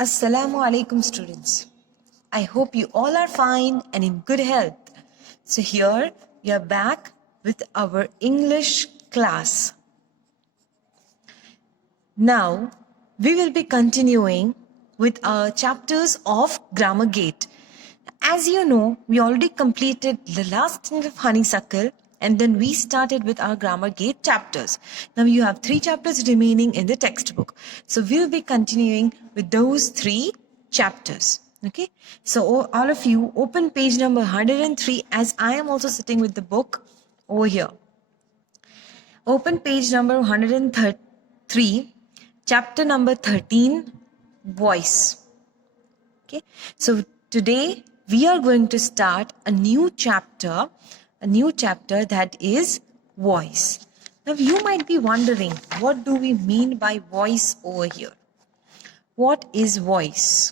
Assalamu alaikum, students. I hope you all are fine and in good health. So here we are back with our English class. Now we will be continuing with our chapters of Grammar Gate. As you know, we already completed the last stint of Honeysuckle and then we started with our Grammar Gate chapters. Now you have 3 chapters remaining in the textbook. So we'll be continuing with those 3 chapters. Okay, so all of you open page number 103 as I am also sitting with the book over here. Open page number 103, chapter number 13, voice. Okay, so today we are going to start a new chapter that is voice. Now you might be wondering, what do we mean by voice over here? What is voice?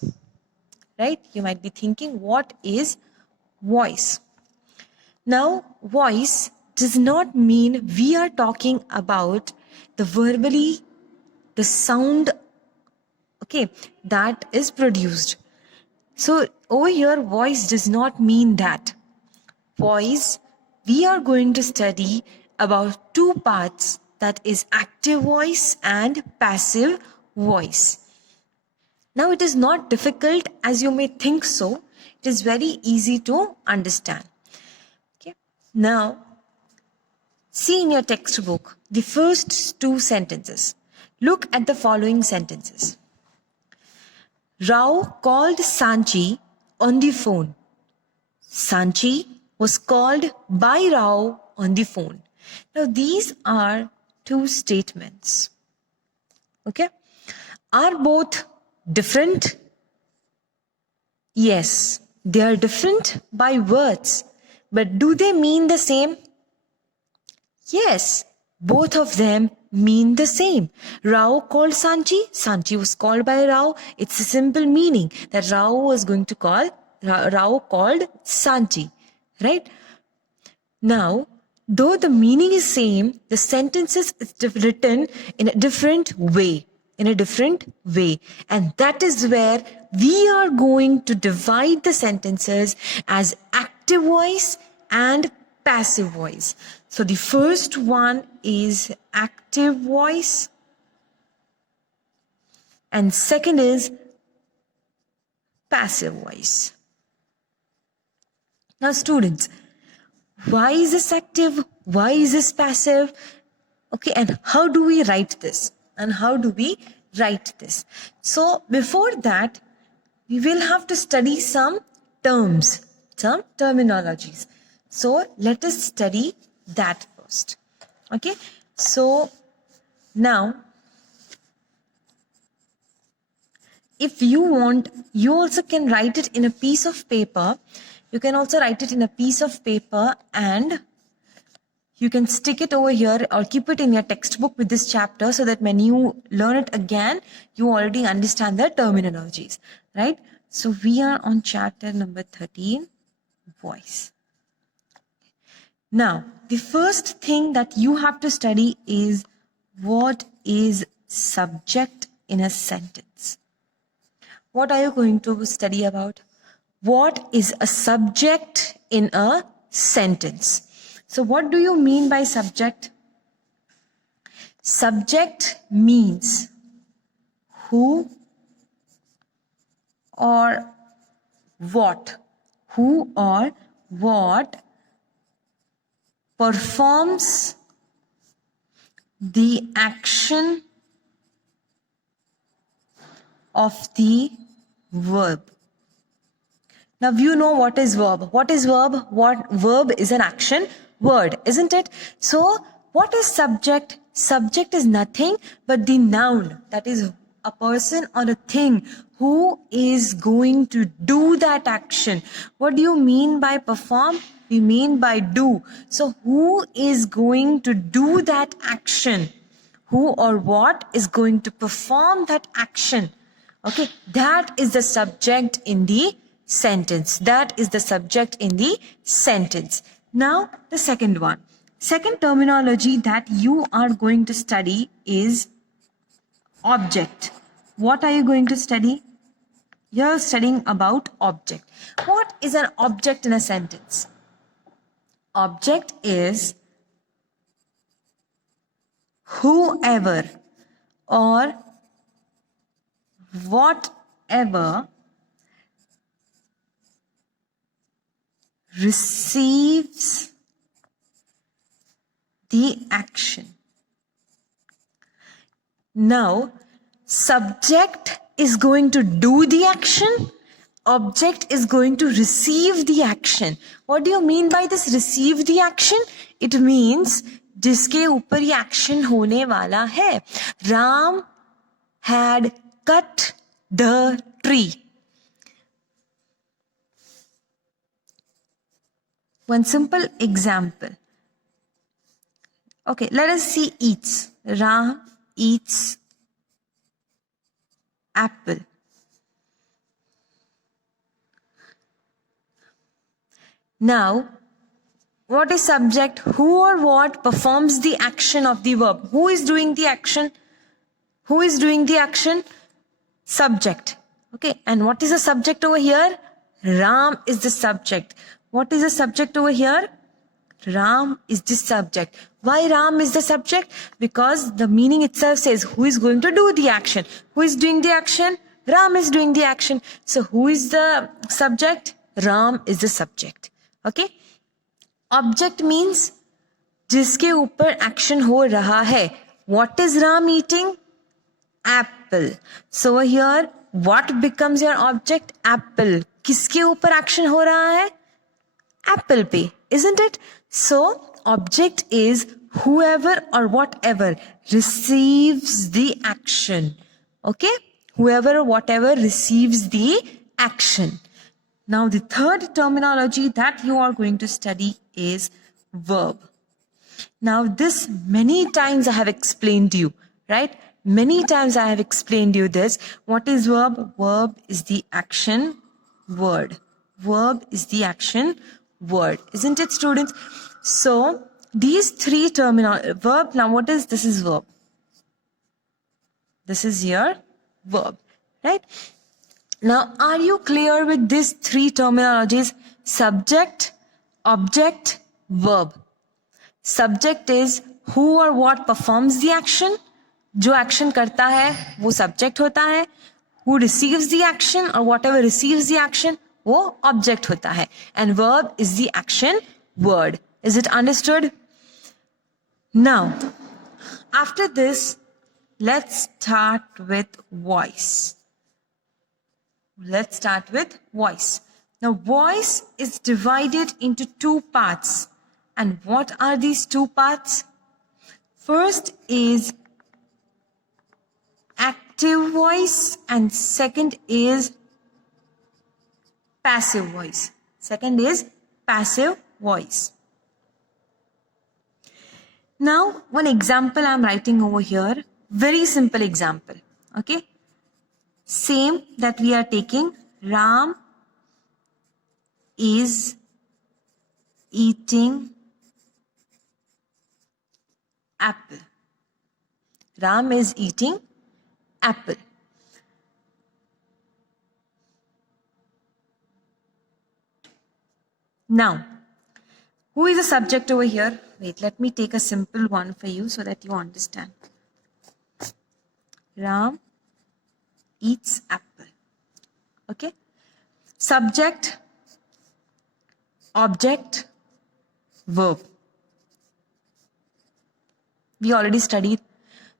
Right? You might be thinking, what is voice? Now, voice does not mean we are talking about the verbally, the sound, okay, that is produced. So over here, voice does not mean that. Voice, we are going to study about 2 parts, that is active voice and passive voice. Now it is not difficult as you may think so. It is very easy to understand. Okay. Now, see in your textbook the first 2 sentences. Look at the following sentences. Rao called Sanchi on the phone. Sanchi was called by Rao on the phone. Now these are 2 statements. Okay. Are both different? Yes, they are different by words. But do they mean the same? Yes, both of them mean the same. Rao called Sanchi. Sanchi was called by Rao. It's a simple meaning that Rao called Sanchi. Right? Now, though the meaning is same, the sentences is written in a different way. And that is where we are going to divide the sentences as active voice and passive voice. So the first one is active voice and second is passive voice. Now students, why is this active? Why is this passive? Okay, and how do we write this? So before that, we will have to study some terms, some terminologies. So let us study that first. Okay, so now if you want, you also can write it in a piece of paper. You can also write it in a piece of paper and you can stick it over here or keep it in your textbook with this chapter so that when you learn it again, you already understand the terminologies, right? So we are on chapter number 13, voice. Now, the first thing that you have to study is what is subject in a sentence. What are you going to study about? What is a subject in a sentence? So what do you mean by subject? Subject means who or what. Who or what performs the action of the verb. Now you know what is verb. What is verb? What verb is an action word, isn't it? So what is subject? Subject is nothing but the noun, that is a person or a thing who is going to do that action. What do you mean by perform? We mean by do. So who is going to do that action? Who or what is going to perform that action? Okay, that is the subject in the sentence. That is the subject in the sentence. Now, the second one. Second terminology that you are going to study is object. What are you going to study? You're studying about object. What is an object in a sentence? Object is whoever or whatever receives the action. Now, subject is going to do the action. Object is going to receive the action. What do you mean by this receive the action? It means जिसके ऊपर ये action होने वाला है. Ram had cut the tree. One simple example. Okay, let us see eats. Ram eats apple. Now, what is subject? Who or what performs the action of the verb? Who is doing the action? Who is doing the action? Subject. Okay, and what is the subject over here? Ram is the subject. What is the subject over here? Ram is the subject. Why Ram is the subject? Because the meaning itself says who is going to do the action. Who is doing the action? Ram is doing the action. So who is the subject? Ram is the subject. Okay? Object means जिसके ऊपर action हो रहा है. What is Ram eating? Apple. So over here, what becomes your object? Apple. किसके ऊपर action हो रहा है? Apple पे, isn't it? So, object is whoever or whatever receives the action. Okay? Whoever or whatever receives the action. Now, the third terminology that you are going to study is verb. Now, this many times I have explained to you, right? Many times I have explained you this. What is verb? Verb is the action word. Verb is the action word. Isn't it, students? So, these three terminology. Verb, now what is? This is verb. This is your verb, right? Now, are you clear with these three terminologies? Subject, object, verb. Subject is who or what performs the action. जो action करता है वो subject होता है. Who receives the action or whatever receives the action वो object होता है. And verb is the action word. Is it understood? Now, after this, let's start with voice. Let's start with voice. Now, voice is divided into two parts. And what are these two parts? First is active voice and second is passive voice. Second is passive voice. Now, one example I'm writing over here. Very simple example. Okay. Same that we are taking. Ram is eating apple. Ram is eating apple. Now, who is the subject over here? Wait, let me take a simple one for you so that you understand. Ram eats apple. Okay? Subject, object, verb. We already studied.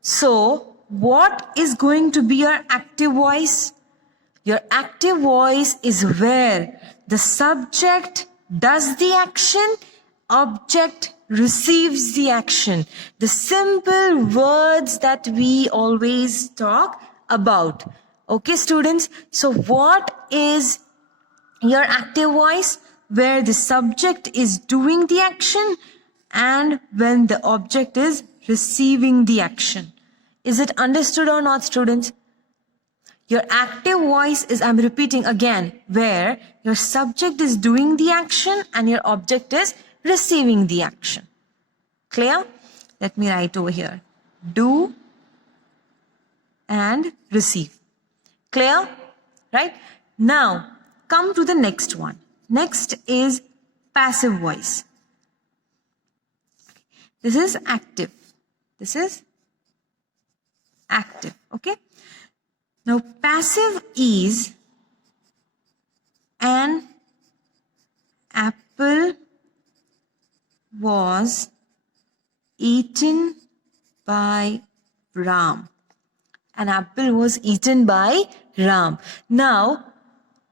So, what is going to be your active voice? Your active voice is where the subject does the action, object receives the action. The simple words that we always talk about. Okay, students? So, what is your active voice? Where the subject is doing the action and when the object is receiving the action. Is it understood or not, students? Your active voice is, I'm repeating again, where your subject is doing the action and your object is receiving the action. Clear? Let me write over here. Do and receive. Clear? Right? Now, come to the next one. Next is passive voice. This is active. This is active. Okay. Now, passive is an apple was eaten by Ram. An apple was eaten by Ram. Now,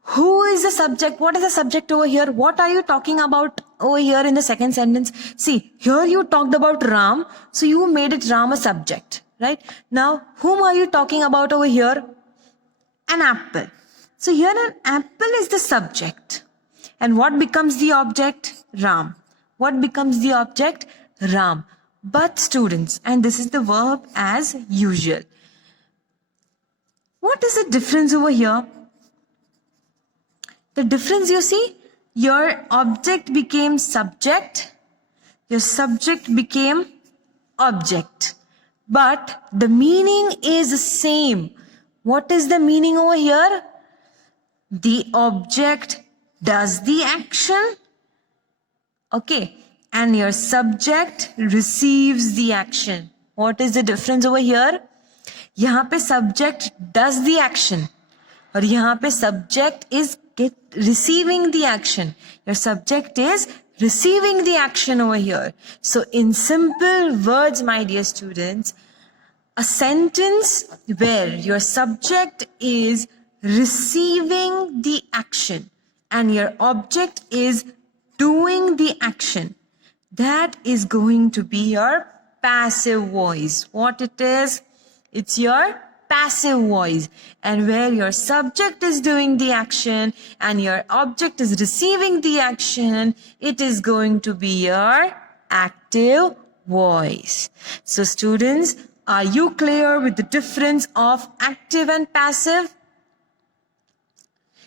who is the subject? What is the subject over here? What are you talking about over here in the second sentence? See, here you talked about Ram, so you made it Ram a subject, right? Now, whom are you talking about over here? An apple. So here an apple is the subject. And what becomes the object? Ram. What becomes the object? Ram. But students, and this is the verb as usual. What is the difference over here? The difference you see, your object became subject, your subject became object. But the meaning is the same. What is the meaning over here? The object does the action, okay, and your subject receives the action. What is the difference over here? यहाँ पे subject does the action और यहाँ पे subject is receiving the action. Your subject is receiving the action over here. So in simple words, my dear students, a sentence where your subject is receiving the action and your object is doing the action, that is going to be your passive voice. What it is? It's your passive voice. And where your subject is doing the action and your object is receiving the action, it is going to be your active voice. So students, are you clear with the difference of active and passive?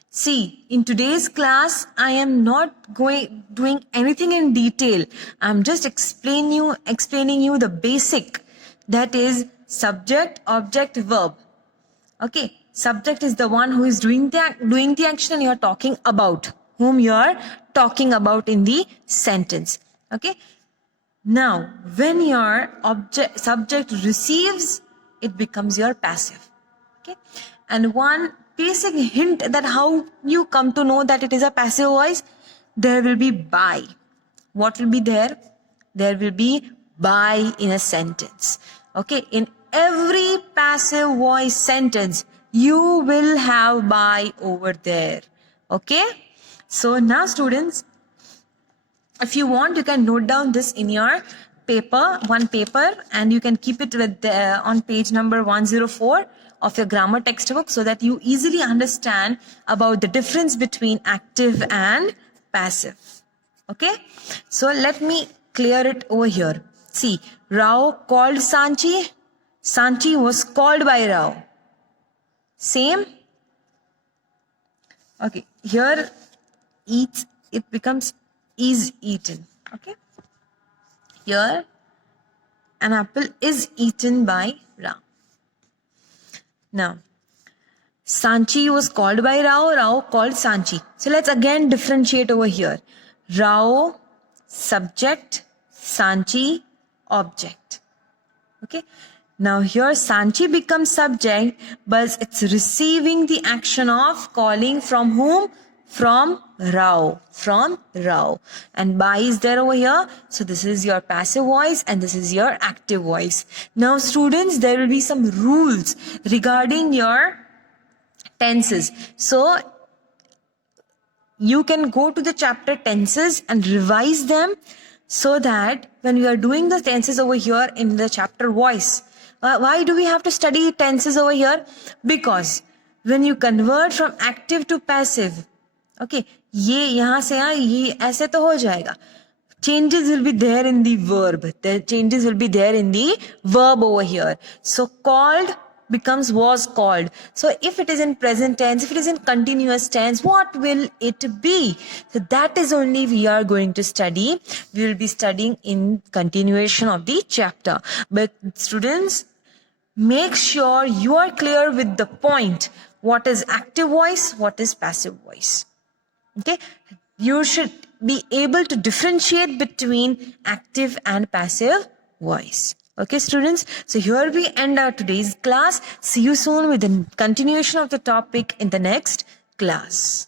See, in today's class, I am not doing anything in detail. I'm just explaining you the basic. That is subject, object, verb. Okay, subject is the one who is doing the action and you're talking about, whom you're talking about in the sentence. Okay. Now, when your subject receives, it becomes your passive. Okay. And one basic hint that how you come to know that it is a passive voice, there will be by. What will be there? There will be by in a sentence. Okay. In every passive voice sentence, you will have by over there. Okay. So now students, if you want, you can note down this in your one paper, and you can keep it with on page number 104 of your grammar textbook so that you easily understand about the difference between active and passive. Okay. So let me clear it over here. See, Rao called Sanchi. Sanchi was called by Rao. Same. Okay. Here, eats, it becomes is eaten. Okay. Here, an apple is eaten by Ram. Now, Sanchi was called by Rao. Rao called Sanchi. So let's again differentiate over here. Rao, subject, Sanchi, object. Okay. Now here Sanchi becomes subject, but it's receiving the action of calling from whom? From Rao. From Rao. And by is there over here. So this is your passive voice and this is your active voice. Now students, there will be some rules regarding your tenses. So you can go to the chapter tenses and revise them so that when we are doing the tenses over here in the chapter voice, why do we have to study tenses over here? Because when you convert from active to passive, okay, ये यहाँ से यहाँ ये ऐसे तो हो जाएगा. Changes will be there in the verb. The changes will be there in the verb over here. So called becomes was called. So if it is in present tense, if it is in continuous tense, what will it be? So that is only we are going to study. We will be studying in continuation of the chapter. But students, make sure you are clear with the point. what is active voice, what is passive voice. Okay, you should be able to differentiate between active and passive voice. Okay, students, so here we end our today's class. See you soon with the continuation of the topic in the next class.